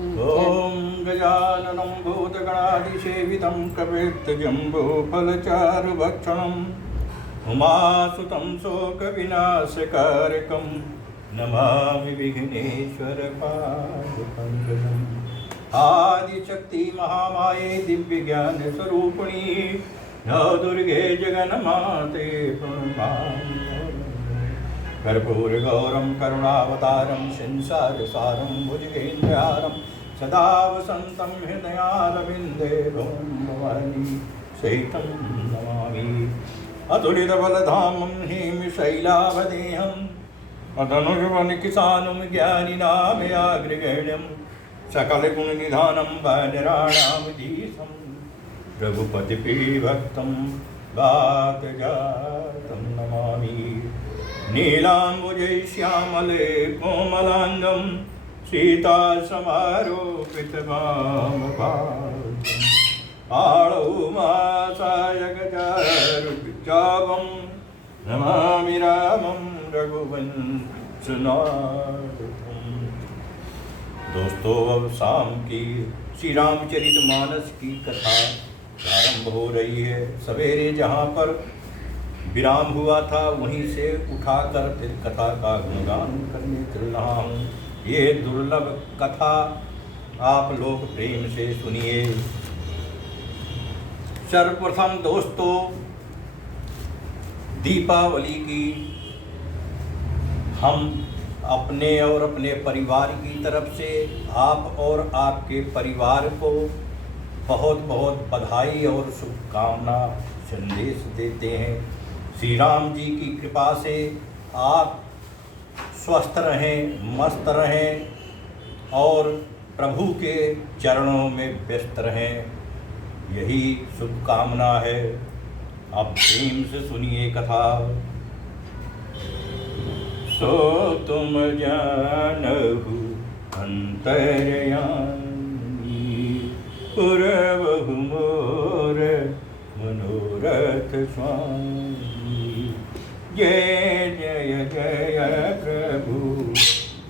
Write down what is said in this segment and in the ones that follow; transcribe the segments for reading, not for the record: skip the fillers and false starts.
ॐ गजाननं भूतगणादिसेवितं कपित्थजम्बूफलचारुभक्षणम् उमासुतं शोकविनाशकारकं नमामि विघ्नेश्वरपादपङ्कजम्। आदिशक्ति महामाये दिव्यज्ञानस्वरूपिणी नवदुर्गे जगन्माते प्रणमामि। कर्पूरगौरं करुणावतारं संसारसारं भुजगेन्द्रहारं सदा वसन्तं हृदयारविन्दे भवानी सहितं नमामि। अतुलितबलधामं हेमशैलाभदेहं अतनुर्वनकिसानं ज्ञानिनामयाग्रगण्यं सकलगुणनिधानं वनराणामधीशं रघुपतिप्रियभक्तं वातजातं नमामि। नीलाम्बुजे श्यामले कोमलाङ्गं सीतासमारोपितवामभागम् आळौ मासाय गजारुचापं नमामि रामं रघुवंशनाथम्। दोस्तों, अब शाम की श्री रामचरितमानस की कथा प्रारंभ हो रही है। सवेरे जहाँ पर विराम हुआ था वहीं से उठाकर फिर कथा का गुणगान करने चल रहा हूँ। ये दुर्लभ कथा आप लोग प्रेम से सुनिए। सर्वप्रथम दोस्तों, दीपावली की हम अपने और अपने परिवार की तरफ से आप और आपके परिवार को बहुत बहुत बधाई और शुभकामना संदेश देते हैं। श्री राम जी की कृपा से आप स्वस्थ रहें, मस्त रहें और प्रभु के चरणों में व्यस्त रहें, यही शुभकामना है। अब प्रेम से सुनिए कथा। सो तुम जानहु अंतर्यामी पुरवहु मोर मनोरथ स्वामी। जय जय जय प्रभु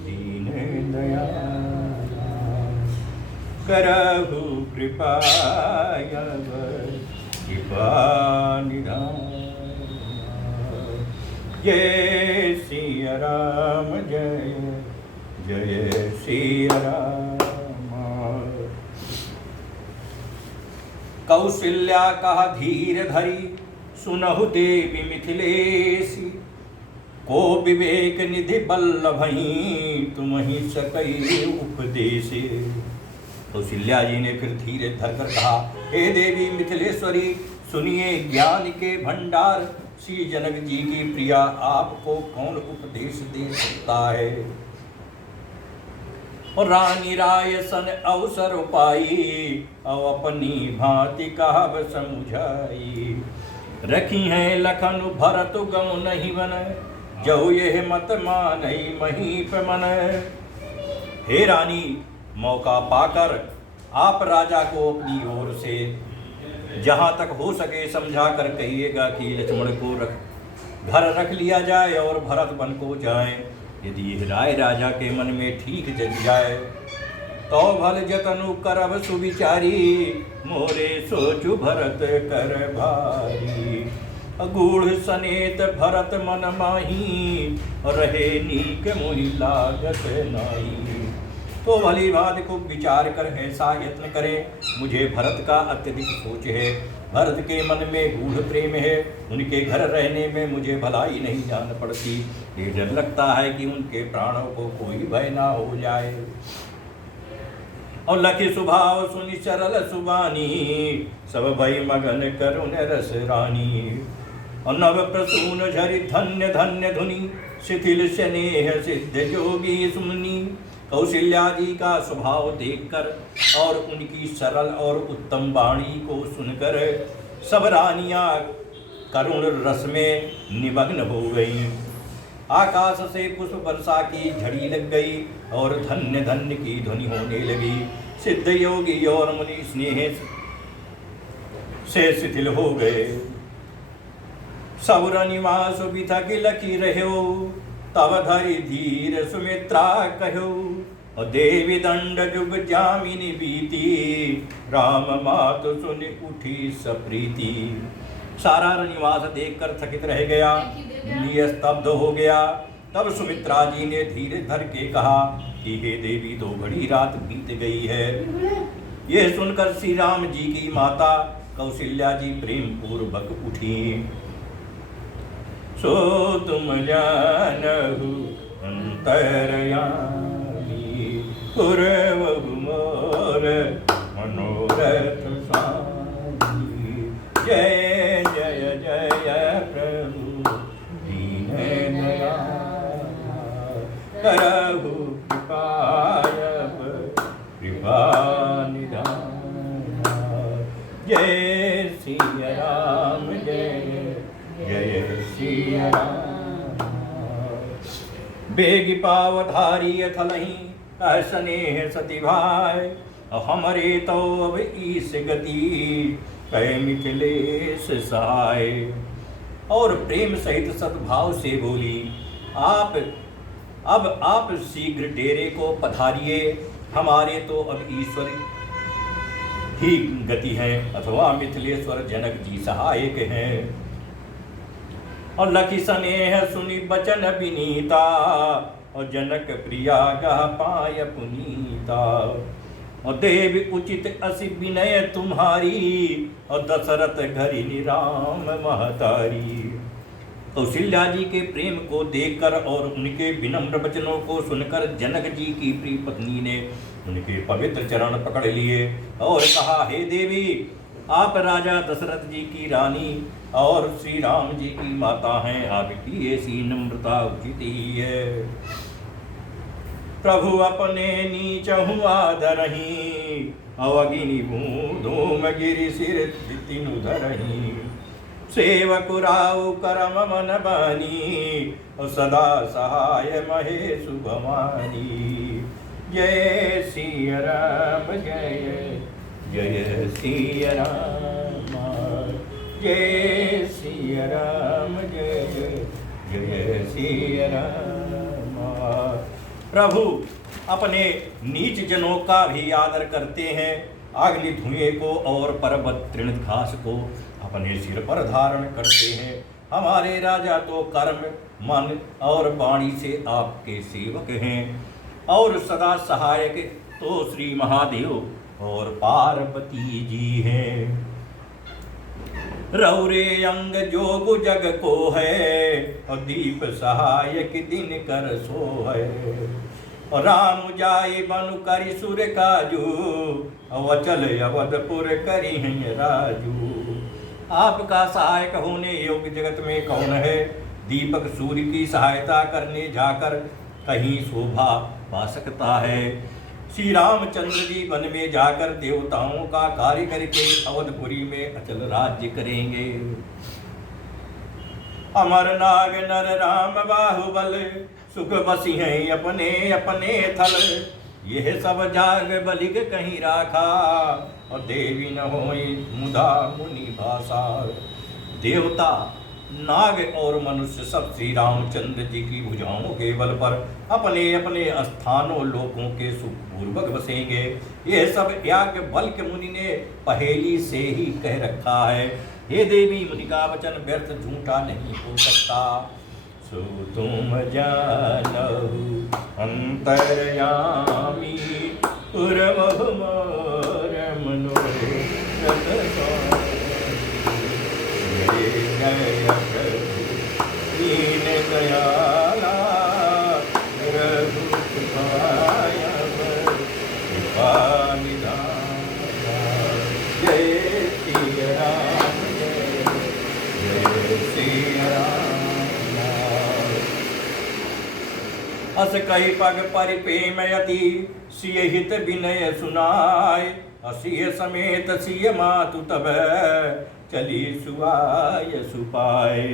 दीन दयाला करहु कृपा निधान। जय सिया राम जय जय सिया राम। कौशल्या कहा धीर धरी सुनहु देवी मिथिलेसी। को विवेक निधि बल्लभई तुम ही सकई उपदेश। कौशल्या जी ने फिर धीरे धरकर कहा, हे देवी मिथिलेश्वरी, सुनिए ज्ञान के भंडार। श्री जनक जी की प्रिया, आपको कौन उपदेश दे सकता है। और रानी राय सन अवसर पाई और अपनी भांति कहाव समुझाई। रखी है लखन भरत गम नहीं बन जो यह मत मानई महीप मन। हे रानी, मौका पाकर आप राजा को अपनी ओर से जहाँ तक हो सके समझा कर कहिएगा कि लक्ष्मण को घर रख लिया जाए और भरत वन को जाए। यदि यह राय राजा के मन में ठीक जच जाए तो भल जतनु करब सुविचारी। मोरे सोचु भरत कर भारी। अगूढ़ सनेत भरत मन माही रहे नीक मोहि लागत नाही। तो भली बात खूब विचार कर ऐसा यत्न करें। मुझे भरत का अत्यधिक सोच है। भरत के मन में गूढ़ प्रेम है। उनके घर रहने में मुझे भलाई नहीं जान पड़ती। ये डर लगता है कि उनके प्राणों को कोई भय ना हो जाए। और लखी स्वभाव सुनि सरल सुबानी सब भय मगन करुण रस रानी। और नव प्रसून झरि धन्य धन्य धुनि शिथिल स्नेह सिद्ध जोगी सुमनी। कौशल्या जी का स्वभाव देखकर और उनकी सरल और उत्तम वाणी को सुनकर सब रानियां करुण रस में निमग्न हो गईं। आकाश से पुष्प वर्षा की झड़ी लग गई और धन्य धन्य की ध्वनि होने लगी। सिद्ध योगी और मुनि स्नेह से शिथिल हो गए। सौर निवास बिथक लकी रहो तब धरि धीर सुमित्रा कहो और देवी दंड जुग जामिनी बीती, राम मात सुन उठी सप्रीति। सारा निवास देखकर थकित रह गया, निय स्तब्ध हो गया। तब सुमित्रा जी ने धीरे धर के कहा कि हे देवी, 2 घड़ी रात बीत गई है। यह सुनकर श्री राम जी की माता कौशल्या जी प्रेम पूर्वक उठी। सो तुम जानहु अंतरयामी, पुरवहु मोर मनोरथ स्वामी। जय जय जय प्रभु दीन दयाल, करहु कृपायब कृपा निधान। जय सिया राम जय जय सिया राम। बेगी पावधारी थलही कह स्नेह सती भाई, हमरे तो अब ईस गति कह मिथिलेश सहाय। और प्रेम सहित सद्भाव से बोली, आप शीघ्र डेरे को पधारिए, हमारे तो अब ईश्वर ही गति है, अथवा मिथिलेश्वर जनक जी सहायक हैं। और लखी स्नेह सुनी बचन विनीता, और जनक प्रिया गह पाय पुनीता। और देवी उचित असि विनय तुम्हारी, और दशरथ घरी निराम महतारी। कौशल्या जी के प्रेम को देखकर और उनके विनम्र वचनों को सुनकर जनक जी की प्रिय पत्नी ने उनके पवित्र चरण पकड़ लिए और कहा, हे देवी, आप राजा दशरथ जी की रानी और श्री राम जी की माता हैं, आपकी ऐसी नम्रता उचित ही है। प्रभु अपने नीचहु आदरही, अवगिनी धूम गिरि सिर तिनु धरही। सेवक राउ करम मन बानी, सदा सहाय महेशु भवानी। जय सिया राम जय जय सिया राम, जय सिया राम जय जय सिया राम। प्रभु अपने नीच जनों का भी आदर करते हैं, अग्नि धुएं को और पर्वत तृण घास को अपने सिर पर धारण करते हैं। हमारे राजा तो कर्म मन और वाणी से आपके सेवक हैं, और सदा सहायक तो श्री महादेव और पार्वती जी हैं। रौरे अंग जोग जग को है, और दीप सहायक दिन कर सो है। और राम जाए बनु करि सुर काजू, वचल अवधपुर करी हैं राजू। आपका सहायक होने योग्य जगत में कौन है? दीपक सूर्य की सहायता करने जाकर कहीं शोभा पा सकता है। श्री रामचंद्र जी वन में जाकर देवताओं का कार्य करके अवधपुरी में अचल राज्य करेंगे। अमर नाग नर राम बाहुबल, सुख बसी हैं अपने अपने थल। यह सब जाग बलिक कहीं राखा, और देवी न होई मुदा मुनि भाषा। देवता नाग और मनुष्य सब श्री रामचंद्र जी की भुजाओं के बल पर अपने अपने स्थानों लोकों के सुखपूर्वक बसेंगे। यह सब याज्ञ बल्क मुनि ने पहेली से ही कह रखा है। हे देवी, मुनि का वचन व्यर्थ झूठा नहीं हो सकता। सो तुम जानहु अंतर्यामी, पुरवहु मोर मनोरथ स्वामी। जय प्रभु दीन दयाला, रघुपतायब कृपा निधाना। जय सिया राम जय जय सिया राम। अस कही पग परिपेमयति, सिय हित विनय सुनाय। असिय समेत सिय मातु तब, चली सुआय सुपाए।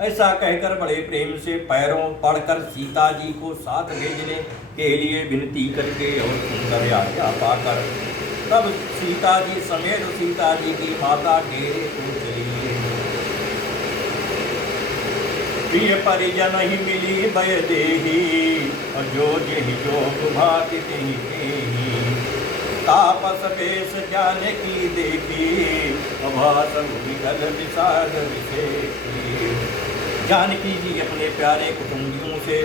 ऐसा कहकर बड़े प्रेम से पैरों पड़कर सीता जी को साथ भेजने के लिए विनती करके और सुंदर आज्ञा पाकर तब सीता जी समेत सीता जी की माता डेरे को चली। प्रिय परिजन ही मिली भय देही, और जो जिहि जोग भाति तिहि तेहि। तापस बेश जानकी देखी, अभासन विकल विषाद विषेखी। जानकी जी अपने प्यारे कुटुंबियों से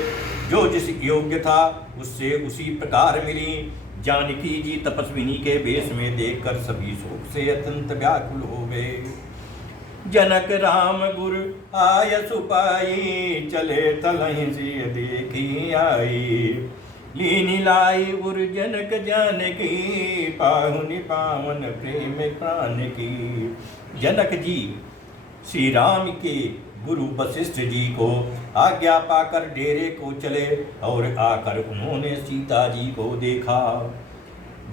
जो जिस योग्य था उससे उसी प्रकार मिली। जानकी जी तपस्विनी के वेश में देखकर सभी शोक से अत्यंत व्याकुल हो गए। जनक राम गुरु आय सुपाई, चले तलहि सिय देखी आई। लीनी लाई गुरु जनक जानकी, पाहुनि पावन प्रेम प्राण की। जनक जी श्री राम के गुरु वशिष्ठ जी को आज्ञा पाकर डेरे को चले और आकर उन्होंने सीता जी को देखा।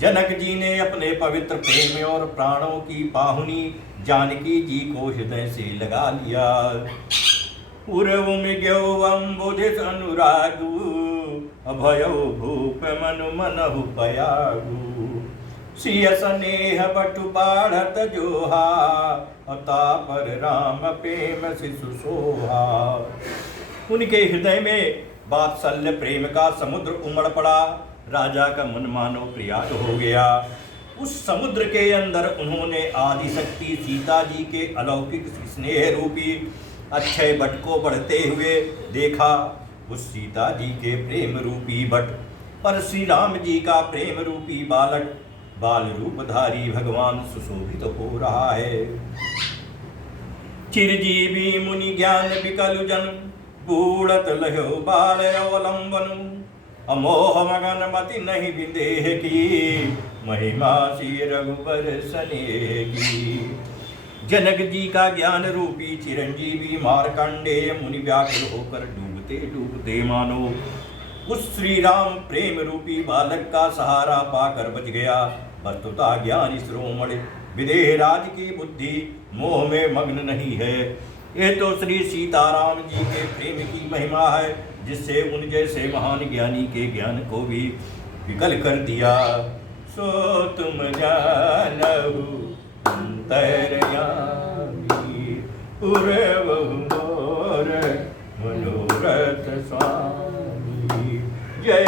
जनक जी ने अपने पवित्र प्रेम और प्राणों की पाहुनी जानकी जी को हृदय से लगा लिया। उर्वमिग्यौअम्बुधिस अनुरागु, अभयौ भूप मनु मनहु पयागु। सिय स्नेह बटु बाढ़त जोहा, अतापर राम प्रेम शिशु सोहा। उनके हृदय में वात्सल्य प्रेम का समुद्र उमड़ पड़ा। राजा का मन मानो प्रयाग हो गया। उस समुद्र के अंदर उन्होंने आदि शक्ति सीता जी के अलौकिक स्नेह रूपी अक्षय बट को बढ़ते हुए देखा। उस सीता जी के प्रेम रूपी बट पर श्री राम जी का प्रेम रूपी बालक बाल रूपधारी भगवान सुशोभित हो रहा है। चिरजीवी मुनि ज्ञान विकल जन, बूढ़त लहो बाल अवलंबन। अमोह मगन मति नहीं विदेह की, महिमा सी रघुबर स्नेह की। जनक जी का ज्ञान रूपी चिरंजीवी मार्कंडेय मुनि व्याकुल होकर डूबते डूबते मानो उस श्री राम प्रेम रूपी बालक का सहारा पाकर बच गया। वस्तुतः ज्ञान श्रोमण विदेह राज की बुद्धि मोह में मग्न नहीं है। ये तो श्री सीताराम जी के प्रेम की महिमा है, जिससे उन जैसे महान ज्ञानी के ज्ञान को भी विकल कर दिया। सो तुम जानहु अंतर्यामी, उरवहु मोर मनोरथ स्वामी। जय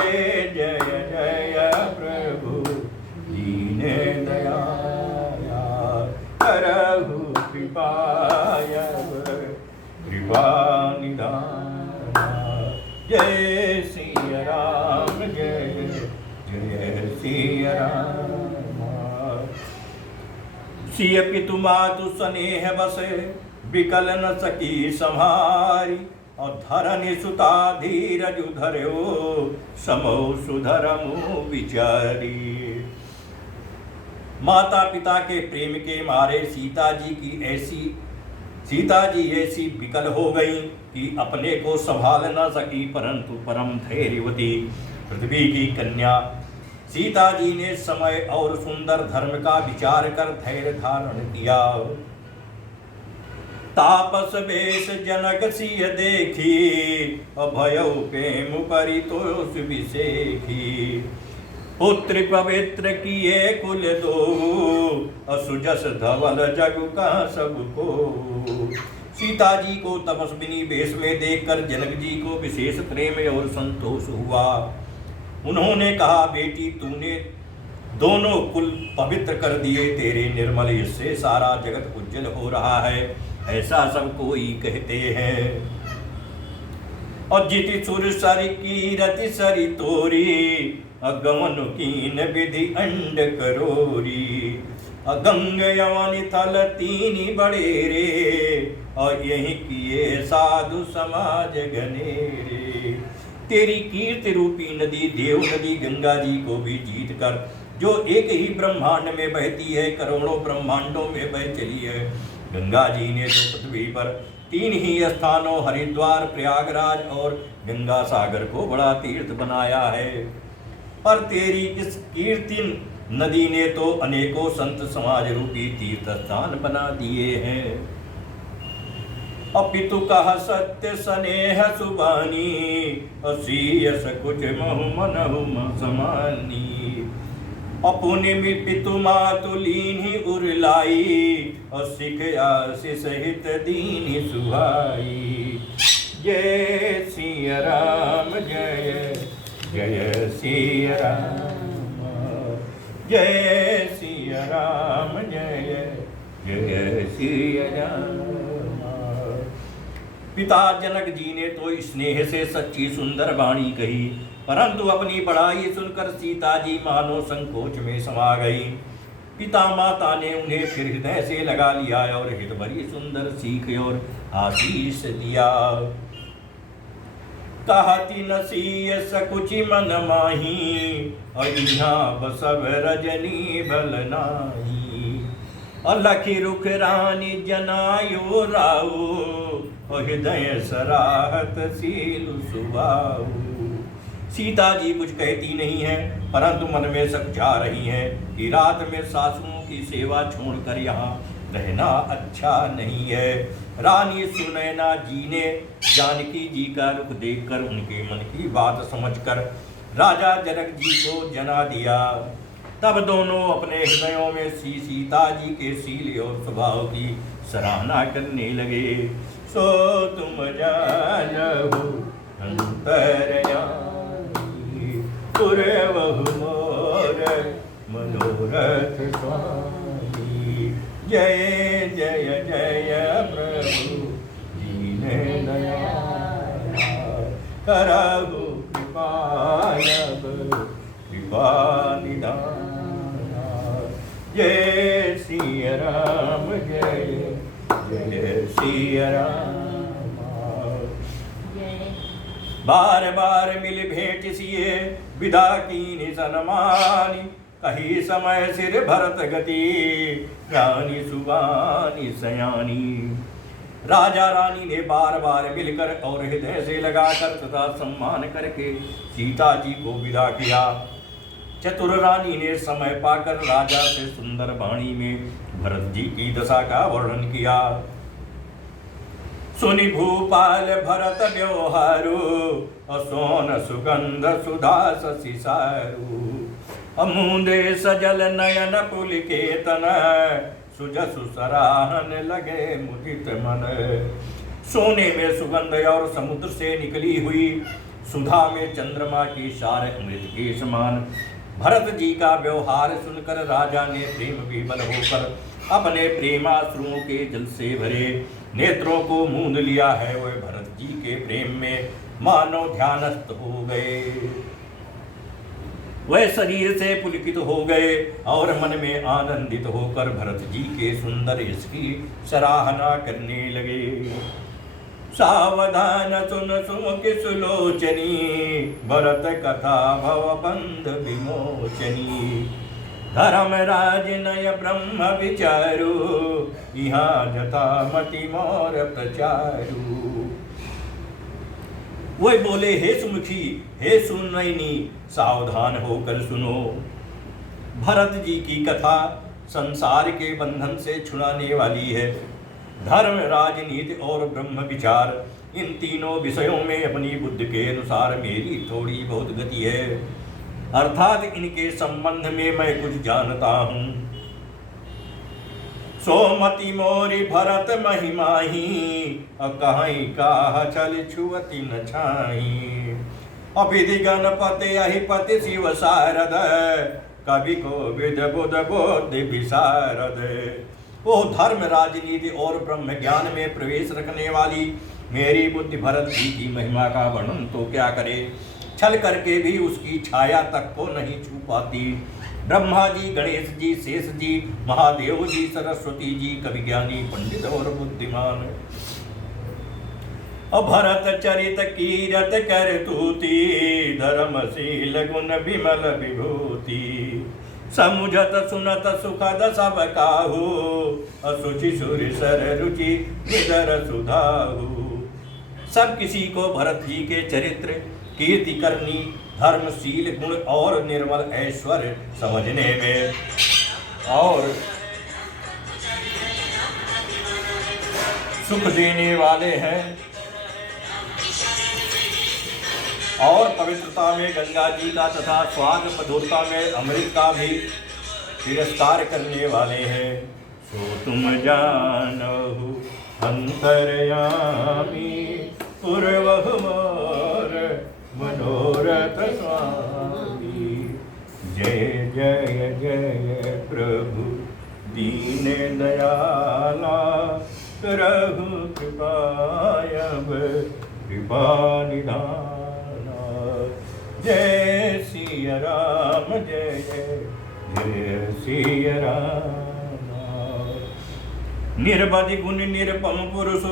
जय जय प्रभु दीन दयाया, करहु कृपाय कृपा निधाना। जय सिया राम जय जय सिया राम। सिय पितु मातु स्नेह बसे, विकल न सकी संहारी। और धरनि सुता धीरज धर्यो, समो सुधरमु विचारी। माता पिता के प्रेम के मारे सीता जी ऐसी विकल हो गई कि अपने को संभाल न सकी। परंतु परम धैर्यवती पृथ्वी की कन्या सीता जी ने समय और सुंदर धर्म का विचार कर धैर्य धारण किया। तापस बेश जनक सिय देखी, अभयौ प्रेम परितोष विषेखी। पुत्र पवित्र किए कुल दो, असुजस धवल जग का सबको। सीता जी को तपस्विनी वेश में देखकर जनक जी को विशेष प्रेम और संतोष हुआ। उन्होंने कहा, बेटी तूने दोनों कुल पवित्र कर दिए, तेरे निर्मल यश से सारा जगत उज्जवल हो रहा है, ऐसा सब कोई कहते हैं। और जिति सुर सरि की रति सरि तोरी, अगमन कीन विधि अंड करोरी। अगंग यवन थल तीन बड़ेरे, और यही किए साधु समाज घनेरे। तेरी कीर्ति रूपी नदी देव नदी गंगा जी को भी जीत कर, जो एक ही ब्रह्मांड में बहती है, करोड़ों ब्रह्मांडों में बह चली है। गंगा जी ने तो पृथ्वी पर 3 ही स्थानों हरिद्वार, प्रयागराज और गंगा सागर को बड़ा तीर्थ बनाया है। पर तेरी इस कीर्ति नदी ने तो अनेकों संत समाज रूपी तीर्थ स्थान बना दिए हैं। अपितु कह सत्य स्नेह सुबानी, असीयस कुछ महु मनहु समानी। अपुनि पितु मातु लीन्हि उरलाई, और सिख आशीष हित दीनि सुहाई। जय सिया राम, जय जय सिया राम, जय सिया राम, जय जय सिया राम। पिता जनक जी ने तो स्नेह से सच्ची सुंदर वाणी कही, परंतु अपनी बड़ाई सुनकर सीता जी मानो संकोच में समा गई। पिता माता ने उन्हें फिर हृदय से लगा लिया और हित भरी सुंदर सीख और आशीष दिया। कहती नसीय सकुचि मन माही, अहिया बसव रजनी बल नाही। अलखी रुख रानी जनायो राऊ, हृदय सराहत सील सुबाऊ। सीता जी कुछ कहती नहीं है, परंतु मन में समझा रही हैं कि रात में सासुओं की सेवा छोड़कर यहाँ रहना अच्छा नहीं है। रानी सुनैना जी ने जानकी जी का रुख देखकर उनके मन की बात समझकर राजा जनक जी को जना दिया। तब दोनों अपने हृदयों में सीता जी के शील और स्वभाव की सराहना करने लगे। सो तुम जानहु अंतरयामी, पुरवहु मोर मनोरथ स्वामी। जय जय जय प्रभु दीन दयाल, करहु कृपालब कृपा निदान। जय सिया राम, जय जय सिया राम। बार बार मिल भेंट सिए, विदा कीनि सनमानी। कही समय सिर भरत गति, रानी सुबानी सयानी। राजा रानी ने बार बार मिलकर और हृदय से लगाकर तथा सम्मान करके सीता जी को विदा किया। चतुर रानी ने समय पाकर राजा से सुंदर वाणी में भरत जी की दशा का वर्णन किया। सुनि भूपाल भरत व्यवहारु, असोन सुगंध सुधा शशि सारु। अमूंदे सजल नयन पुलकेतन, सुजसु सराहन लगे मुदित मन। सोने में सुगंध और समुद्र से निकली हुई सुधा में चंद्रमा की शार अमृत के समान। भरत जी का व्यवहार सुनकर राजा ने प्रेम विवल होकर अपने प्रेमाश्रुओं के जल से भरे नेत्रों को मूंद लिया है। वह भरत जी के प्रेम में मानो ध्यानस्थ हो गए, वह शरीर से पुलकित हो गए और मन में आनंदित होकर भरत जी के सुंदर यश की सराहना करने लगे। सावधान सुन सुमुख सुलोचनी, भरत कथा भवबंध विमोचनी। धर्मराज नय ब्रह्म विचारु, यहाँ जथा मति मोर प्रचारु। वह बोले, हे सुमुखी, हे सुनैनी, सावधान होकर सुनो। भरत जी की कथा संसार के बंधन से छुड़ाने वाली है। धर्म, राजनीति और ब्रह्म विचार, इन तीनों विषयों में अपनी बुद्धि के अनुसार मेरी थोड़ी बहुत गति है, अर्थात इनके संबंध में मैं कुछ जानता हूँ। सोमति मोरी भरत महिमाही, कहीं काह छल छुअति न छाही। अभिधि गणपति अहिपति शिव शारद, कवि को विद बुध बोध विशारद। वो धर्म, राजनीति और ब्रह्म ज्ञान में प्रवेश रखने वाली मेरी बुद्धि भरत जी की महिमा का वर्णन तो क्या करे, छल करके भी उसकी छाया तक को नहीं छू पाती। ब्रह्मा जी, गणेश जी, शेष जी, महादेव जी, सरस्वती जी, कवि ज्ञानी पंडित और बुद्धिमान। भरत चरित कीरत कर तूती, धर्मशील गुण विमल विभूति। समुझत सुनत सुखद सब काहू, असुचि सुर सर रुचि निदर सुधाहु। सब किसी को भरत जी के चरित्र, कीर्ति करनी, धर्मशील गुण और निर्मल ऐश्वर्य समझने में और सुख देने वाले हैं, और पवित्रता में गंगा जी का तथा स्वाद मधुरता में अमृत का भी तिरस्कार करने वाले हैं। सो तुम जानहु अंतरयामी, पुरवहु मोर मनोरथ स्वामी। जय जय जय प्रभु दीन दयाला, करहु कृपायब कृपा निधाना। जय सिया राम जय जय सिया राम। निर्बधि गुण निरपम पुरुष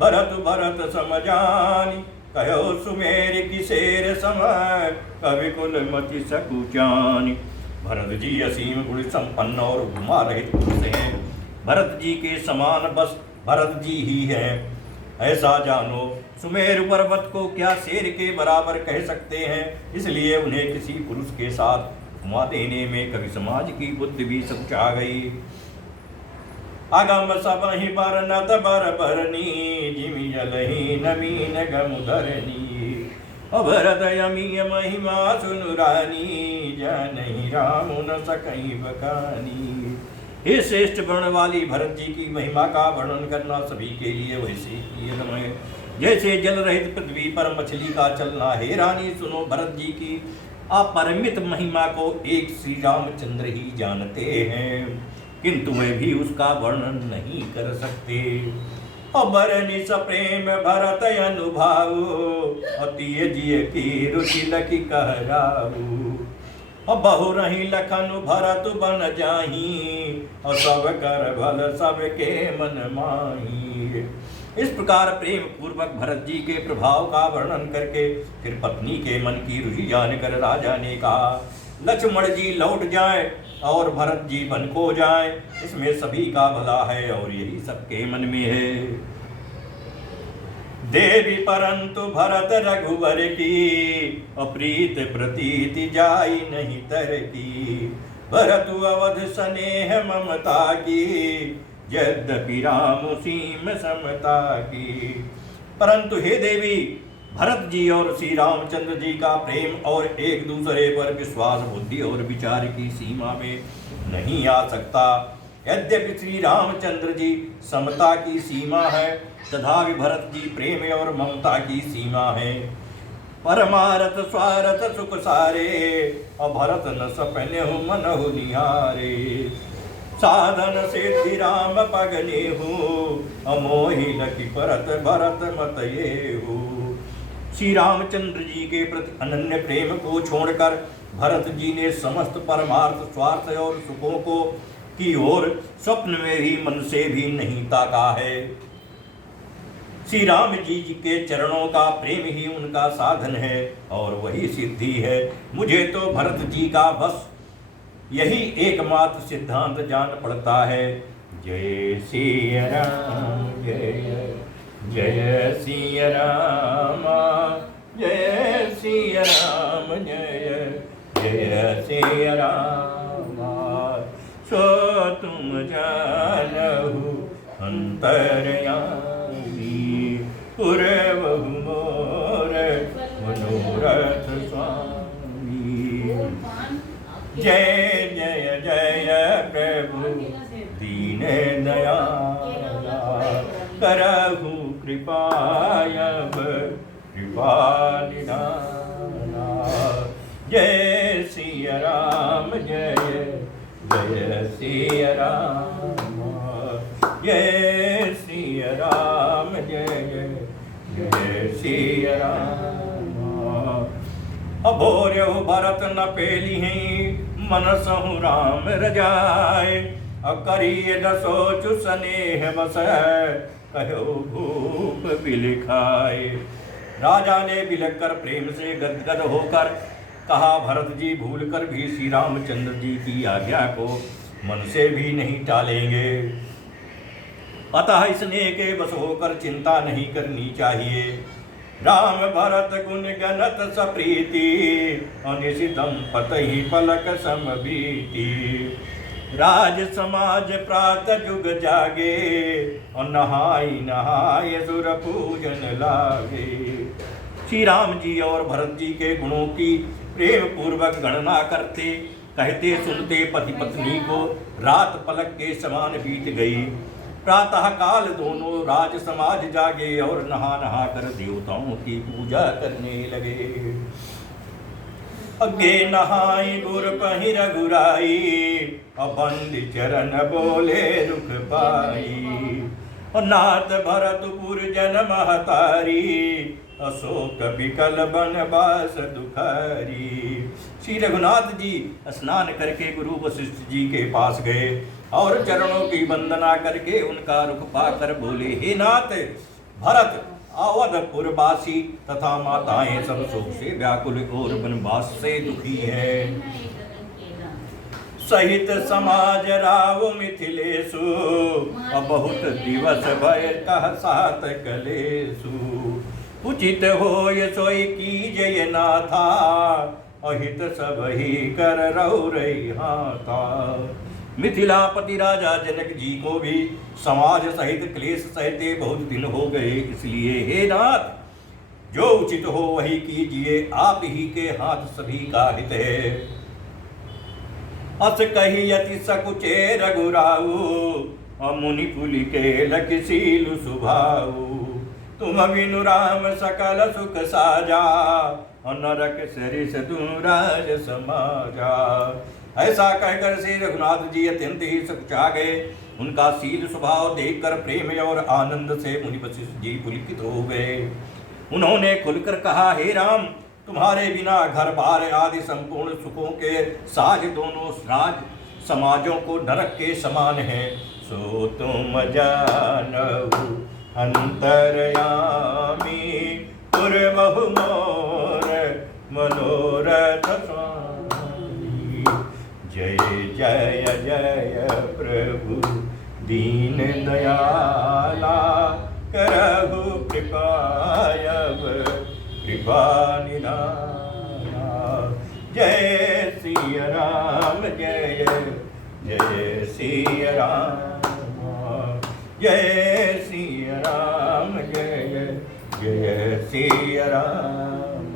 भरत भरत समझानी, कहो सुमेर की शेर समय कवि कुल मति सकुचानी। भरत जी असीम गुण संपन्न और उपमा रहित पुरुष हैं। भरत जी के समान बस भरत जी ही हैं, ऐसा जानो। सुमेरु पर्वत को क्या शेर के बराबर कह सकते हैं, इसलिए उन्हें किसी पुरुष के साथ उपमा देने में कवि समाज की बुद्धि भी सकुचा गई। अगम सब ही बरनत बर बरनी, जिमि जलहि नवीन गमुदरनी। भरत यमीय महिमा सुनु रानी, जनहि राम न सकहि बखानी। हे श्रेष्ठ वर्ण वाली भरत जी की महिमा का वर्णन करना सभी के लिए वैसे ही है जैसे जल रहित पृथ्वी पर मछली का चलना। हे रानी सुनो, भरत जी की अपरिमित महिमा को एक श्री रामचंद्र ही जानते हैं, किंतु वे भी उसका वर्णन नहीं कर सकते। अबरनि सप्रेम भरत अनुभाव, अति जिय की रुचि लखि कहराऊ। बहु रही लखन भरत बन जाही, और सब कर भल सबके मन माही। इस प्रकार प्रेम पूर्वक भरत जी के प्रभाव का वर्णन करके फिर पत्नी के मन की रुचि जानकर राजा ने कहा, लक्ष्मण जी लौट जाए और भरत जी बन को जाए, इसमें सभी का भला है और यही सबके मन में है। देवी परंतु भरत रघुवर की, अप्रीत प्रतीति जाई नहीं तर की। भरत अवध स्नेह ममता की, यद्यपि राम सीम समता की। परंतु हे देवी, भरत जी और श्री रामचंद्र जी का प्रेम और एक दूसरे पर विश्वास बुद्धि और विचार की सीमा में नहीं आ सकता। यद्यपि श्री रामचंद्र जी समता की सीमा है, तथापि भरत जी प्रेम और ममता की सीमा है। परमारथ स्वारथ सुख सारे, और भरत न सपने हो मन हो निहारे। साधन सिद्धि राम पगने हो, अमोहि लखि परत भरत मत ये हो। श्री रामचंद्र जी के प्रति अनन्य प्रेम को छोड़कर भरत जी ने समस्त परमार्थ स्वार्थ और सुखों को की ओर स्वप्न में भी मन से भी नहीं ताका है। श्री राम जी के चरणों का प्रेम ही उनका साधन है और वही सिद्धि है। मुझे तो भरत जी का बस यही एकमात्र सिद्धांत जान पड़ता है। जय श्री राम जय जय श्री राम, जय श्री राम जय जय श्री राम। सो तुम जानहु अंतर्यामी, पुरवहु मोर मनोरथ स्वामी। जय जय जय प्रभु दीन दयाला, करहु कृपायब कृपा निधाना। जय श्री राम जय जय श्री राम, जय श्री राम जय जय श्री राम। अभोर्यहु भरत न पेली हैं, मनसहु राम रजाए। अकरिय न सोचु स्नेह बस, कहो भूप बिलखाए। राजा ने बिलख कर प्रेम से गदगद होकर कहा, भरत जी भूल कर भी श्री रामचंद्र जी की आज्ञा को मन से भी नहीं टालेंगे, अतः स्नेह के बस होकर चिंता नहीं करनी चाहिए। राम भरत गुण गणत सप्रीति, अनिश दंपति पलक समबीति। राज समाज प्रात जुग जागे, और नहाई नहाय सुर पूजन लागे। श्री राम जी और भरत जी के गुणों की प्रेम पूर्वक गणना करते कहते सुनते पति पत्नी को रात पलक के समान बीत गई। प्रातः काल दोनों राज समाज जागे और नहा नहा कर देवताओं की पूजा करने लगे। अगे नहाई गुर पहि रघुराई, बंद चरण बोले रुख पाई। और नाथ भरतपुर जन महतारी, अशोक विकल बनवास दुखारी। श्री रघुनाथ जी स्नान करके गुरु वशिष्ठ जी के पास गए और चरणों की वंदना करके उनका रुख पाकर बोले, हे नाथ भरत, अवधपुरवासी तथा माताएं सब शोक से व्याकुल और वनवास से दुखी है। सहित समाज राव मिथिलेशु, बहुत दिवस भय कह सात कलेशु। उचित हो ये सोई कीजय नाथा, अहित सब ही कर रहो रही हाथा। मिथिलापति राजा जनक जी को भी समाज सहित क्लेश सहते बहुत दिन हो गए, इसलिए हे नाथ जो उचित हो वही कीजिए, आप ही के हाथ सभी का हित है। अस कही यति सकुचे रघुराऊ, मुनि पुलिके लखिसीलु सुभाऊ। तुम बिनु राम सकल सुख साजा, नरक सरिस दूराज समाजा। ऐसा कहकर श्री रघुनाथ जी अत्यंत ही सकुचा गए। उनका शील स्वभाव देखकर प्रेम और आनंद से मुनि वशिष्ठ जी पुलकित हो गए। उन्होंने खुलकर कहा, हे राम, तुम्हारे बिना घर बार आदि संपूर्ण सुखों के साज दोनों राज समाजों को नरक के समान है। सो तुम जानहु अंतरयामी, पुरबहु मोर मनोरथ स्वामी। जय जय जय प्रभु दीन दयाला, करहु कृपायब कृपा निधाना। जय सिया राम जय जय सिया राम, जय सिया राम जय जय सिया राम।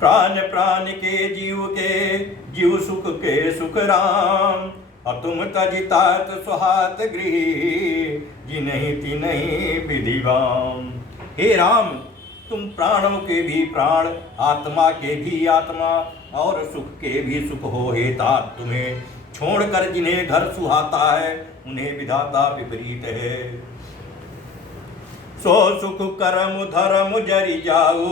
प्राण प्राण के जीव सुख के सुख राम, तुम तजितात सुहात गृह, जिन्हि तिन्हि विधिवाम। हे राम, तुम प्राणों के भी प्राण, आत्मा के भी आत्मा और सुख के भी सुख हो। हे तात, तुम्हें छोड़कर जिन्हें घर सुहाता है उन्हें विधाता विपरीत है। सो सुख करम धर्म जरि जाऊ,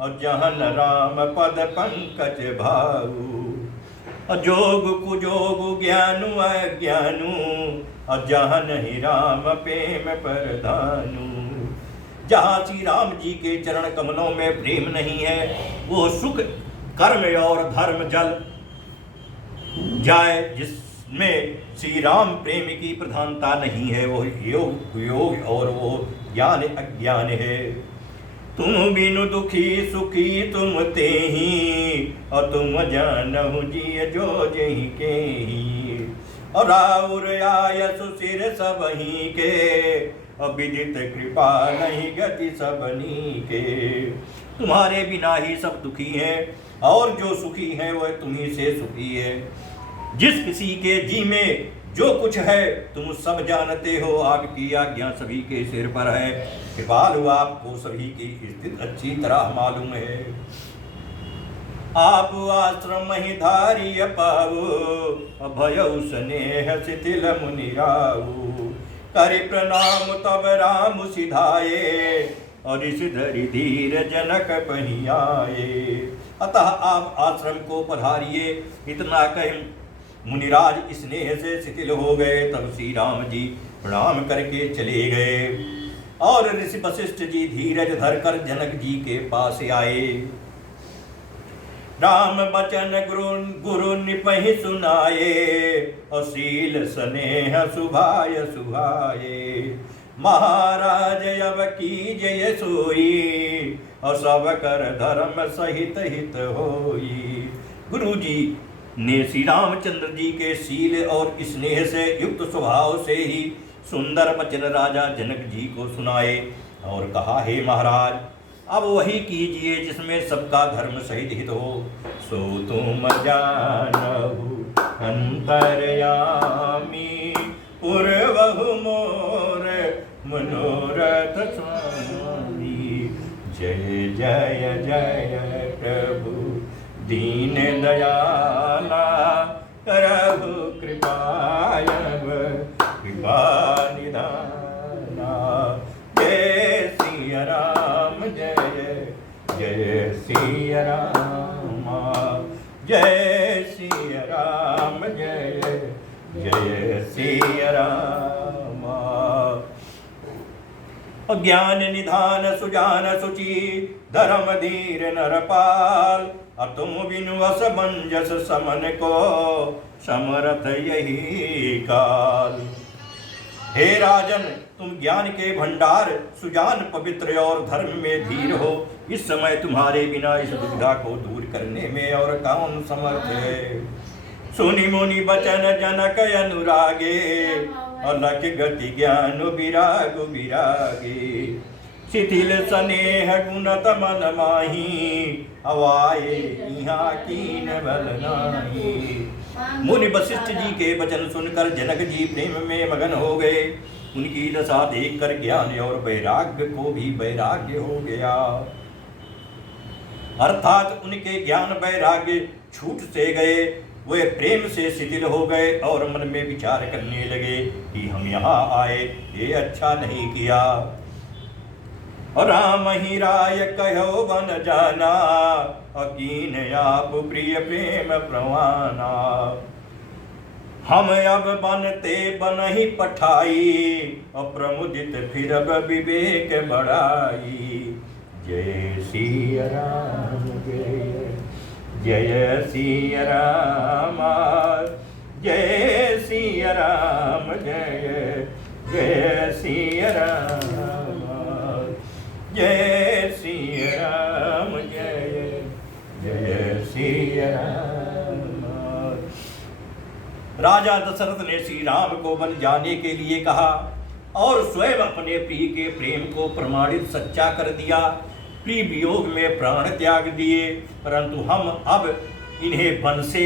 और जहन राम पद पंकज भाऊ। जोग कुजोग ज्ञानु अज्ञानु, और जहन ही राम प्रेम प्रधानु। जहाँ श्री राम जी के चरण कमलों में प्रेम नहीं है, वो सुख कर्म और धर्म जल जाए। जिसमें श्री राम प्रेम की प्रधानता नहीं है, वो योग और वो ज्ञान अज्ञान है। तुम बिनु दुखी सुखी तुम तेहि, और तुम जानहु जिय जो जहि केहि। और राउर आयसु सिर सबहि के, विदित कृपा नहीं गति सबनी के। तुम्हारे बिना ही सब दुखी हैं, और जो सुखी है वह तुम्ही से सुखी है। जिस किसी के जी में जो कुछ है तुम सब जानते हो, आपकी आज्ञा सभी के सिर पर है। कृपालु, आपको सभी की स्थिति अच्छी तरह मालूम है। आप आश्रम ही धारी पाऊ, अभयउ स्नेह शिथिल मुनिराऊ। करि प्रणाम तब राम सिधाए, और इस धरि धीर जनक पहियाए। अतः आप आश्रम को पधारिए। इतना कह मुनिराज स्नेह से शिथिल हो गए। तब श्री राम जी प्रणाम करके चले गए, और ऋषि वशिष्ठ जी धीरज धरकर जनक जी के पास आए। राम बचन गुरु निपहि सुनाए, अशील स्नेह सुभाय सुभाए। महाराज अब कीजय सोई, और सब कर धर्म सहित हित होई। गुरु जी ने श्री रामचंद्र जी के शील और स्नेह से युक्त स्वभाव से ही सुंदर वचन राजा जनक जी को सुनाए और कहा, हे महाराज, अब वही कीजिए जिसमें सबका धर्म सहित हित हो। सो तुम जानहु अंतरयामी, स्वामी। जय जय जय प्रभु दीन दयाला, करहु कृपायब कृपा निधाना। जय सिया राम जय जय सिया राम, जय सिया राम जय जय सिया राम। ज्ञान निधान सुजान सुचि, धर्म धीर नरपाल, तुम बिनु वस मंजस समन को, समरथ यही काल। हे राजन, तुम ज्ञान के भंडार, सुजान पवित्र और धर्म में धीर हो। इस समय तुम्हारे बिना इस दुविधा को दूर करने में और कौन समर्थ है। सुनि मुनि बचन जनक अनुरागे, अलख गति ज्ञान विराग विरागे। शिथिल स्नेह गुणत मन माही, अवाए यहाँ कीन बल नाही। मुनि वशिष्ठ जी के वचन सुनकर जनक जी प्रेम में मगन हो गए। उनकी दशा देखकर ज्ञान और वैराग्य को भी वैराग्य हो गया, अर्थात उनके ज्ञान वैराग्य छूट से गए। वे प्रेम से शिथिल हो गए और मन में विचार करने लगे कि हम यहाँ आए, ये अच्छा नहीं किया। राम ही राय कहो बन जाना, अकीन आप प्रिय प्रेम प्रवाना। हम अब बनते बन ही पठाई, अप्रमुदित फिर अब विवेक बढ़ाई। जय सिया राम जय जय सिया राम, जय सिया राम जय जय सिया राम, जय सिया राम जय जय सिया राम। राजा दशरथ ने श्री राम को बन जाने के लिए कहा और स्वयं अपने प्रिय के प्रेम को प्रमाणित सच्चा कर दिया। प्रिय वियोग में प्राण त्याग दिए, परंतु हम अब इन्हें वन से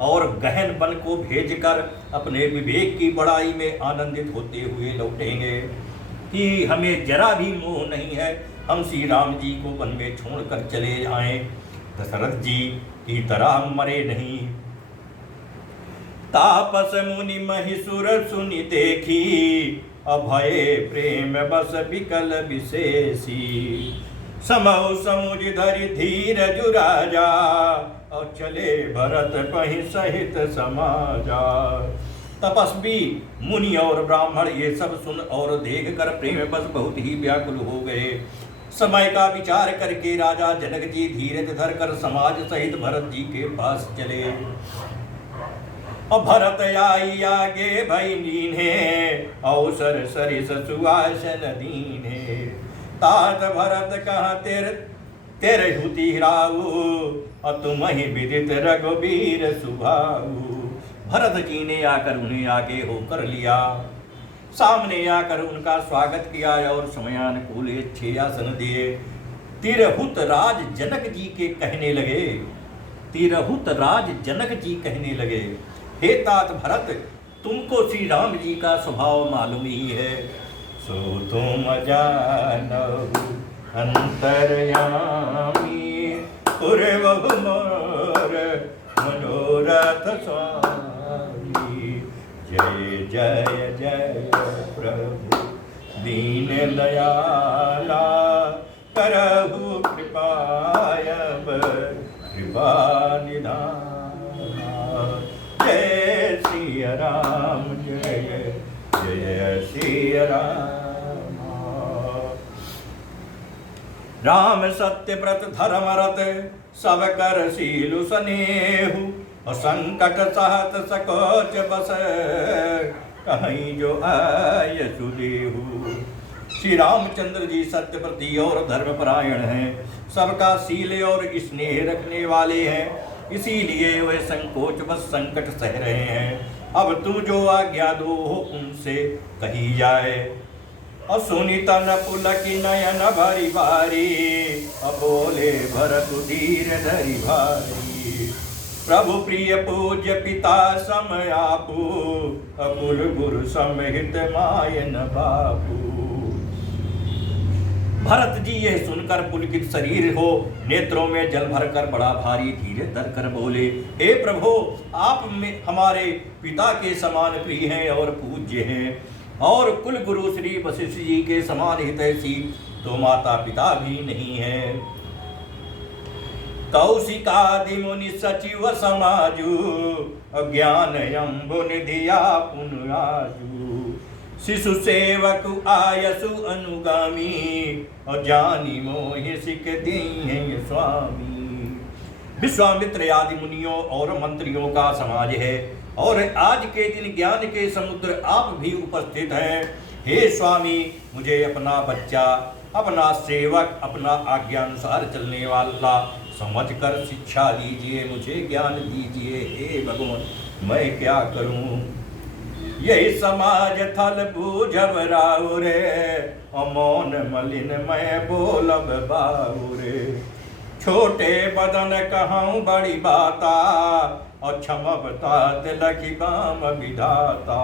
और गहन वन को भेजकर अपने विवेक की बड़ाई में आनंदित होते हुए लौटेंगे कि हमें जरा भी मोह नहीं है, हम श्री राम जी को वन में छोड़कर चले आए। दशरथ जी की तरह हम मरे नहीं। तापस मुनि महिसुर सुनि देखी, अभय प्रेम बस विकल विशेषी। समौ समुझ धरि धीरज राजा, और चले भरत पहि सहित समाजा। तपस्वी मुनि और ब्राह्मण ये सब सुन और देख कर प्रेम बस बहुत ही व्याकुल हो गए। समय का विचार करके राजा जनक जी धीरज धरकर समाज सहित भरत जी के पास चले। भरत आई आगे भई नीने, अवसर सरिस सुवासन दीने। तात भरत कहा तेरे हुति राऊ, तुम ही विदित रघुवीर सुभाऊ। भरत जी ने आकर उन्हें आगे होकर लिया, सामने आकर उनका स्वागत किया और समयानुकूल अच्छे आसन दिए। तिरहुत राज जनक जी के कहने लगे, तिरहुत राज जनक जी कहने लगे, हे तात भरत, तुमको श्री राम जी का स्वभाव मालूम ही है। सो तुम जानहु अंतर्यामी, पूर्वहु मोर मनोरथ स्वामी। जय जय जय प्रभु दीन दयाला, करहु कृपायब कृपा निधाना। जय सिया राम जय जय सिया राम। राम सत्य व्रत धर्मरत, सब कर शीलु स्नेहु। संकट सहत सकोच बस, कहीं जो आय सुदेहु। श्री रामचंद्र जी सत्यव्रती और धर्मपरायण हैं, सबका शील और स्नेह रखने वाले हैं, इसीलिए वे संकोच बस संकट सह रहे हैं। अब तू जो आज्ञा दो उनसे कही जाए। और सुनी तन पुलक नयन भरी भारी, बोले भरत धीर धरि भारी। प्रभु प्रिय पूज्य पिता सम आपू, अकुल गुरु समित मायन बापू। भरत जी यह सुनकर पुलकित शरीर हो, नेत्रों में जल भरकर बड़ा भारी धीरे धर कर बोले, हे प्रभु, आप में हमारे पिता के समान प्रिय हैं और पूज्य हैं, और कुल गुरु श्री वशिष्ठ जी के समान हितैषी तो माता पिता भी नहीं है। कौशिकादि मुनि सचिव समाजु, ज्ञान अम्बु निधिया पुनराजु, शिशु सेवक आयसु अनुगामी, और जानी मोहि सिख दीन स्वामी। विश्वामित्र आदि मुनियों और मंत्रियों का समाज है, और आज के दिन ज्ञान के समुद्र आप भी उपस्थित हैं। हे स्वामी, मुझे अपना बच्चा, अपना सेवक, अपना आज्ञानुसार चलने वाला समझकर शिक्षा दीजिए, मुझे ज्ञान दीजिए। हे भगवान, मैं क्या करूं? यही समाज थल बूझब राउरे, अमौन मलिन मैं बोलब बाउरे। छोटे बदन कहूँ बड़ी बाता, और क्षमब तात लखी बाम विधाता।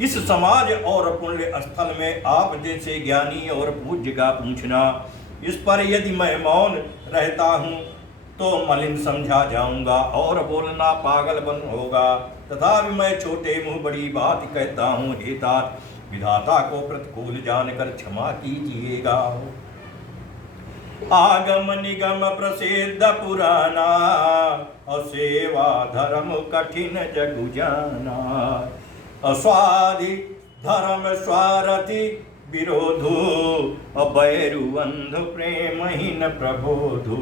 इस समाज और पुण्य स्थल में आप जैसे ज्ञानी और पूज्य का पूछना, इस पर यदि मैं मौन रहता हूँ तो मलिन समझा जाऊंगा और बोलना पागलपन होगा। तथापि मैं छोटे मुंह बड़ी बात कहता हूँ। हे तात, विधाता को प्रतिकूल जानकर क्षमा कीजिएगा। आगम निगम प्रसिद्ध पुराना, और सेवा धर्म कठिन जगु जाना। अस्वाधि धर्म स्वारथि विरोधो, बैरु अंधु प्रेमहीन प्रबोधु।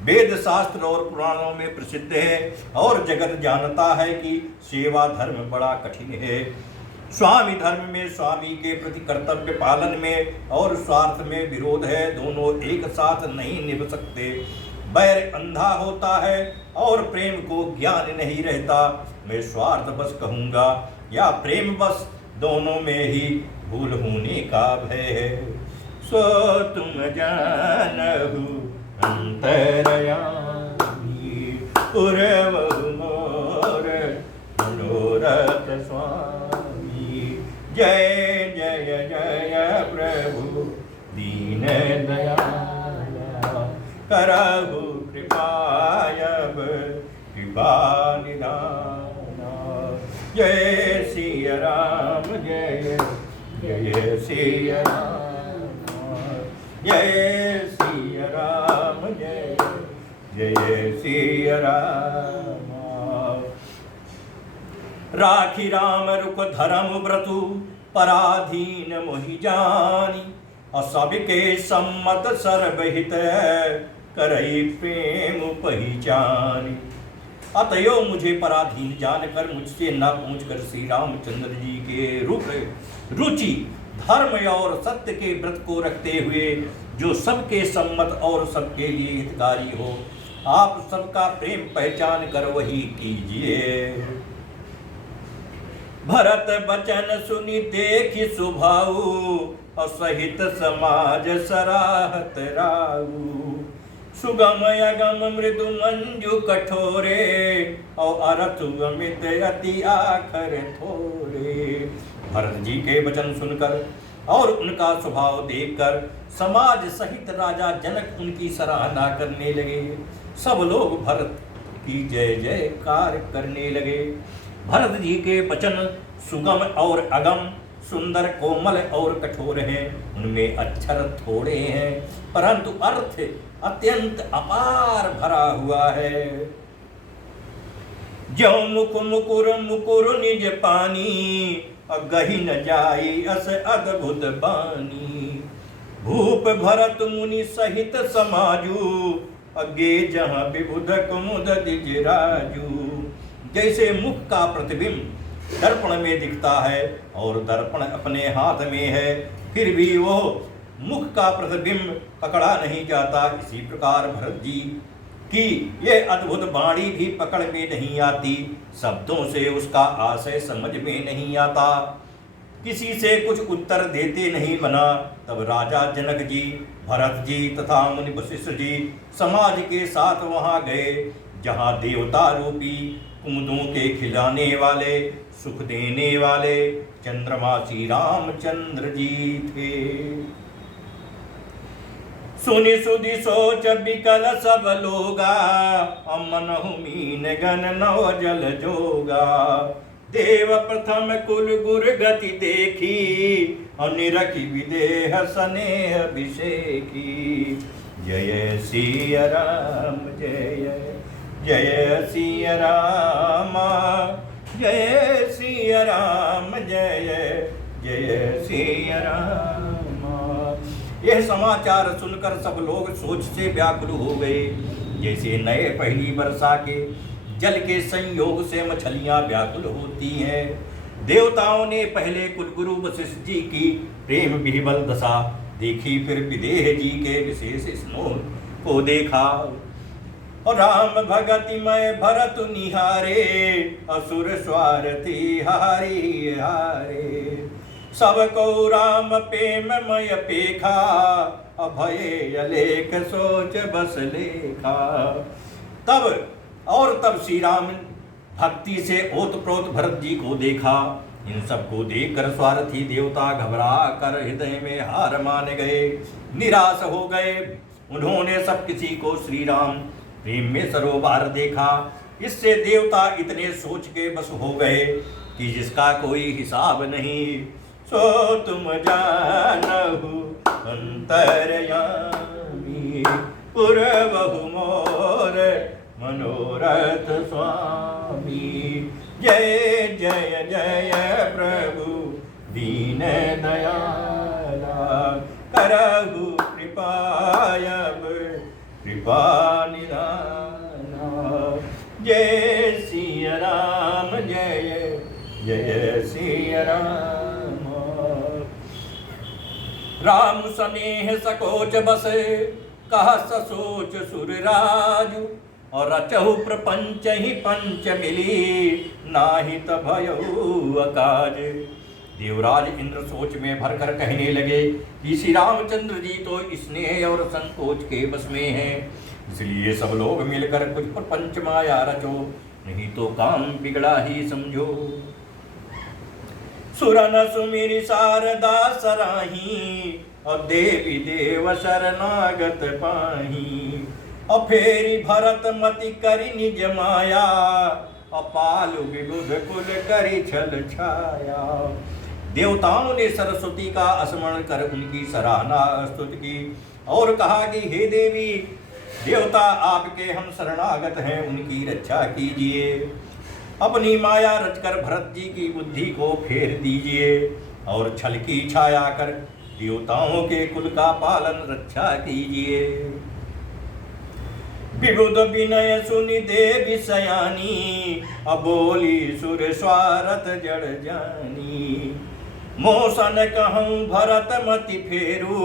वेद शास्त्र और पुराणों में प्रसिद्ध है और जगत जानता है कि सेवा धर्म बड़ा कठिन है। स्वामी धर्म में स्वामी के प्रति कर्तव्य पालन में और स्वार्थ में विरोध है, दोनों एक साथ नहीं निभ सकते। बैर अंधा होता है और प्रेम को ज्ञान नहीं रहता। मैं स्वार्थ बस कहूँगा या प्रेम बस, दोनों में ही भूल होने का भय है। सो तुम जानहु अंतरयामी, उरवहु मोर मनोरथ स्वामी। जय जय जय प्रभु दीन दयाला, करहु कृपायब कृपा निधाना। जय सिया राम, जय जय सिया राम, जय सिया राम, जय जय सिया राम। राखी राम रुख धर्म व्रतु, पराधीन मोहि जानी। और सबके सम्मत सर्वहित, करई प्रेम पहिचानी। अतएव मुझे पराधीन जानकर मुझसे न पूछकर श्री रामचंद्र जी के रूप रुचि धर्म और सत्य के व्रत को रखते हुए, जो सबके सम्मत और सबके लिए हितकारी हो, आप सबका प्रेम पहचान कर वही कीजिए। भरत बचन सुनि देखि सुभाऊ, और सहित समाज सराहत राऊ। सुगम अगम मृदु मंजु कठोरे, और अरथु अमित अति आखर थोरे। भरत जी के वचन सुनकर और उनका स्वभाव देखकर समाज सहित राजा जनक उनकी सराहना करने लगे। सब लोग भरत की जय जयकार करने लगे। भरत जी के वचन सुगम और अगम, सुंदर, कोमल और कठोर हैं। उनमें अक्षर थोड़े हैं परंतु अर्थ अत्यंत अपार भरा हुआ है। जो मुख मुकुर मुकुर निज पानी, गही न जाई अस अद्भुत बानी। भूप भरत मुनि सहित समाजू, अगे जहाँ विबुध कुमुद दिज राजू। जैसे मुख का प्रतिबिंब दर्पण में दिखता है और दर्पण अपने हाथ में है, फिर भी वो मुख का प्रतिबिंब पकड़ा नहीं जाता, इसी प्रकार भरत जी की ये अद्भुत वाणी भी पकड़ में नहीं आती। शब्दों से उसका आशय समझ में नहीं आता, किसी से कुछ उत्तर देते नहीं बना। तब राजा जनक जी, भरत जी तथा मुनि वशिष्ठ जी समाज के साथ वहां गए, जहां देवता रूपी कुमुदों के खिलाने वाले, सुख देने वाले चंद्रमा श्री रामचंद्र जी थे। सुनि सुधि सोच बिकल सब लोगा, मनहु मीन गन नव जल जोगा। देव प्रथम कुल गुर गति देखी, निरखी विदेह स्नेह अभिषेकी। जय सिया राम जय जय सिया राम, जय सिया राम जय जय सिया राम। यह समाचार सुनकर सब लोग सोच से व्याकुल हो गए, जैसे नए पहली वर्षा के जल के संयोग से मछलियां व्याकुल होती हैं। देवताओं ने पहले कुलगुरु वशिष्ठ जी की प्रेम विह्वल दशा देखी, फिर विदेह जी के विशेष स्नेह को देखा। और राम भगति मय भरत निहारे, असुर स्वार्थी हारी हारे। सब को राम प्रेम मय पेखा, अभय अलेख सोच बस लेखा। तब श्री राम भक्ति से ओतप्रोत भरत जी को देखा। इन सबको देखकर स्वार्थी देवता घबरा कर हृदय में हार मान गए, निराश हो गए। उन्होंने सब किसी को श्री राम प्रेम में सरोबार देखा। इससे देवता इतने सोच के बस हो गए कि जिसका कोई हिसाब नहीं। सो तुम जानहु अंतर्यामी, पुरवहु मोर मनोरथ स्वामी। जय जय जय प्रभु दीन दयाला, करहु कृपायब कृपा निदाना। जय सिया राम जय जय सिया राम। राम स्नेह सकोच बसे, कह ससोच सुरराजु। और रचहु प्रपंच ही पंच मिली, नाहि भयउ अकाज। देवराज इंद्र सोच में भरकर कहने लगे कि श्री रामचंद्र जी तो स्नेह और संकोच के बस में हैं, इसलिए सब लोग मिलकर कुछ प्रपंच माया रचो, नहीं तो काम बिगड़ा ही समझो। सुरन सुमिरि शारदा सराही, और देवी देव शरणागत पाही। और फेरी भरत मति करि निज माया, अपालु विबुध कुल करि छल छाया। देवताओं ने सरस्वती का स्मरण कर उनकी सराहना स्तुति की और कहा कि हे देवी देवता, आपके हम शरणागत हैं, उनकी रक्षा कीजिए। अपनी माया रचकर भरत जी की बुद्धि को फेर दीजिए और छल की छाया कर देवताओं के कुल का पालन रक्षा कीजिए। विबुध विनय सुनि देवी सयानी, अबोली सुर स्वारथ जड़ जानी। मोसन कहूँ भरत मति फेरू,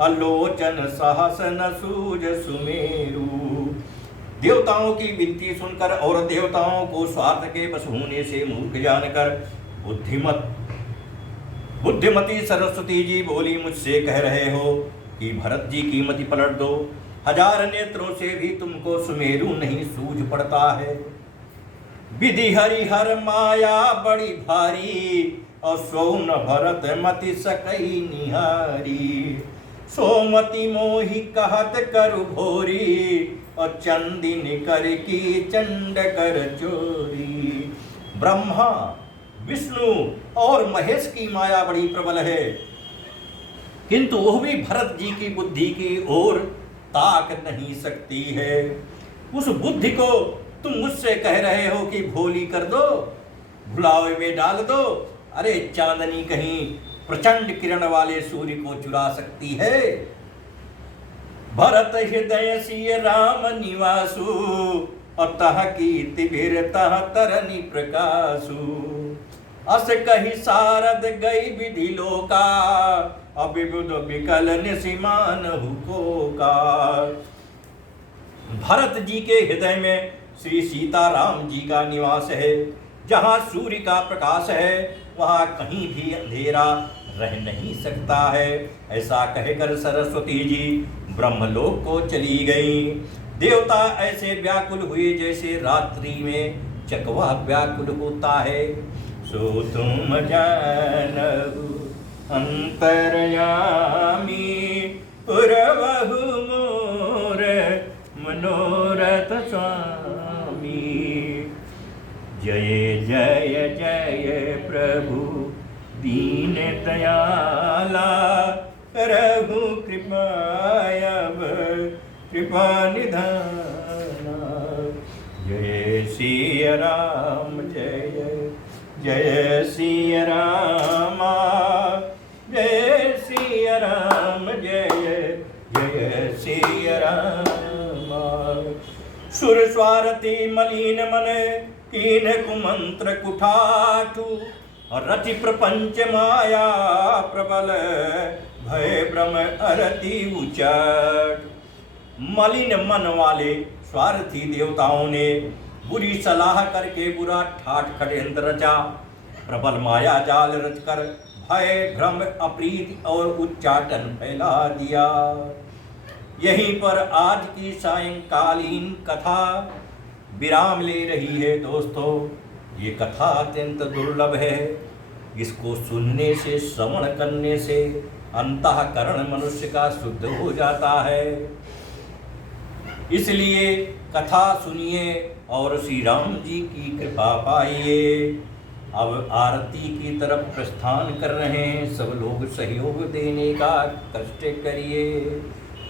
अलोचन सहस न सूझ सुमेरु। देवताओं की विनती सुनकर और देवताओं को स्वार्थ के बस होने से मूर्ख जानकर बुद्धिमती सरस्वती जी बोली, मुझसे कह रहे हो कि भरत जी की मति पलट दो। हजार नेत्रों से भी तुमको सुमेरु नहीं सूझ पड़ता है। विधि हरिहर माया बड़ी भारी, और सोन भरत मति सकई निहारी। सोमति मोहि कहत करु भोरी, और चंदिन कर की चंड कर चोरी। ब्रह्मा विष्णु और महेश की माया बड़ी प्रबल है, किंतु वह भी भरत जी की बुद्धि की ओर ताक नहीं सकती है। उस बुद्धि को तुम मुझसे कह रहे हो कि भोली कर दो, भुलावे में डाल दो। अरे चांदनी कहीं प्रचंड किरण वाले सूर्य को चुरा सकती है। भरत हृदय सिय राम निवासु, अतः कीर्ति भीर तह तरनि प्रकाशु। अस कही सारद गई विधि लोका, अविबुध विकल निसिमान हुको का। भरत जी के हृदय में श्री सीता राम जी का निवास है। जहाँ सूर्य का प्रकाश है वहाँ कहीं भी अंधेरा रह नहीं सकता है। ऐसा कहकर सरस्वती जी ब्रह्मलोक को चली गई। देवता ऐसे व्याकुल हुए जैसे रात्रि में चकवा व्याकुल होता है। सो तुम जानहु अंतर्यामी, पुरवहु मोर मनोरथ स्वामी। जय जय जय प्रभु दीन दयाला, करहु कृपायब कृपा निधाना। जय सिया राम जय जय सिया राम, जय सिया राम जय जय सिया राम। सुर स्वारथी मलिन मन कीन कुमंत्र कुठाठु, रति प्रपंच माया प्रबल भय भ्रम अरति उचट। मलिन मन वाले स्वार्थी देवताओं ने बुरी सलाह करके बुरा ठाठ षड्यंत्र रचा, प्रबल माया जाल रचकर भय भ्रम अप्रीति और उच्चाटन फैला दिया। यहीं पर आज की सायंकालीन कथा विराम ले रही है दोस्तों। ये कथा अत्यंत दुर्लभ है। इसको सुनने से, श्रवण करने से अंतःकरण मनुष्य का शुद्ध हो जाता है। इसलिए कथा सुनिए और श्री राम जी की कृपा पाइए। अब आरती की तरफ प्रस्थान कर रहे हैं। सब लोग सहयोग देने का कष्ट करिए।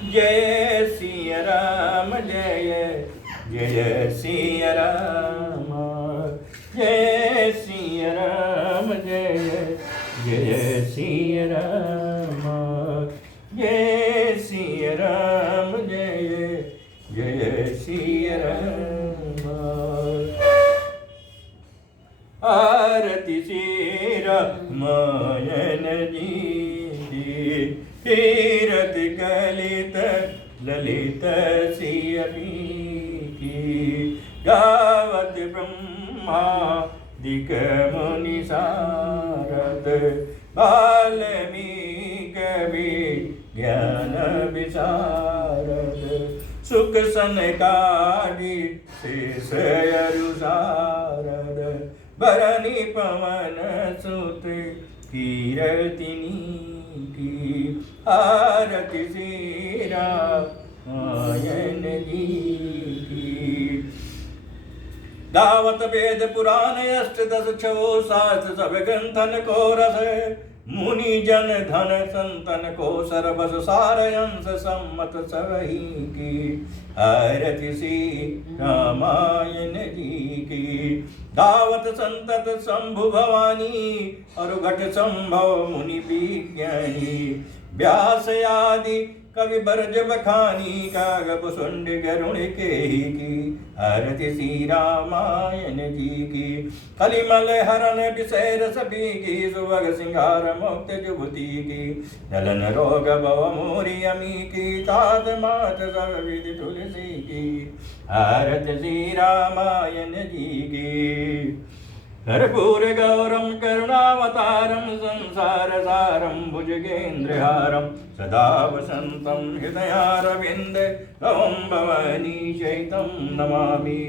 जय सिया राम जय जय सिया राम, जय सिया राम जय जय सिया राम, जय सिया राम जय जय सिया राम। आरती श्री रामायण जी, तीरथ कलित ललित सिया की, गावत ब्रह्मादिक मुनि सारद, वाल्मीकि विज्ञान विशारद, सुख सनकादि शेष यरु सारद, भरणी पवन सुत कीरतिनी की। आरती श्री रामायण जी की। गावत वेद पुराण अष्टदश छो शास्त्र सब ग्रंथन को रस, मुनि जन धन संतन को सरबस सार अंश सम्मत सवही की। आरती श्री रामायण जी की। दावत संतत शंभु भवानी, और घट संभव मुनि विज्ञानी, व्यास आदि कवि बरज बखानी, कागप सुंड गरुण के की। आरती श्री रामायण जी की। कलिमल हरण विषय रस की, सुभग सिंगार मुक्त जुभुति की। नलन रोग भव मोरी अमी की, तात मात सब विधि तुलसी की। आरती श्री रामायण जी की। कर्पूर गौरम करुणावतारम, संसार सारम भुजगेन्द्रहारम, सदा वसंतम हृदयारविंद, तवं भवानी चैतं नमामि।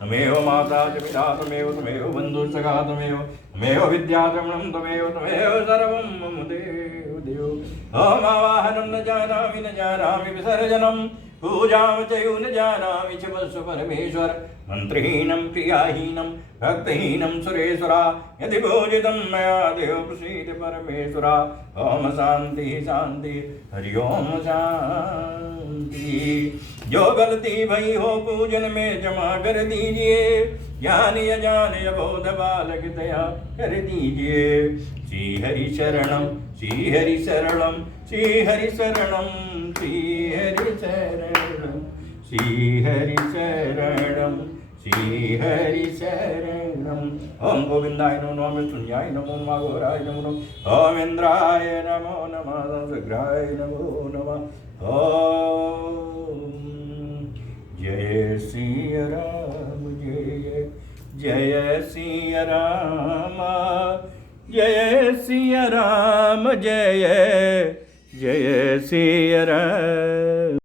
तमेव माता च पिता तमेव, तमेव बन्धुः सखा तमेव, तमेव विद्या च मनं तमेव, तमेव सर्वं मम देव देव। ओम आवाहनं न जानामि विसर्जनं, पूजां च यो न जानामि च वत्स परमेश्वर। मंत्रहीनं क्रियाहीनं भक्तहीनं सुरेश्वरा, यदि पूजितं मया देव प्रसीद परमेश्वरा। ओम शांति शांति हरि ओम शांति। जो गलती भई हो पूजन में क्षमा कर दीजिए, ज्ञान अज्ञान अबोध बालक दया कर दीजिए। श्री हरि शरणम श्री हरि शरणम श्री हरि शरणम श्री हरि शरणम श्री हरि शरणम श्री हरि शरणम। ओम गोविंदाय नमो मृत्युंजयाय नमो नमः, घोराय नमो नमः, ओम इंद्राय नमो नमः, संग्राय नमो नमः। ओम जय श्री राम जय जय श्री राम, जय श्री राम जय जय श्री राम।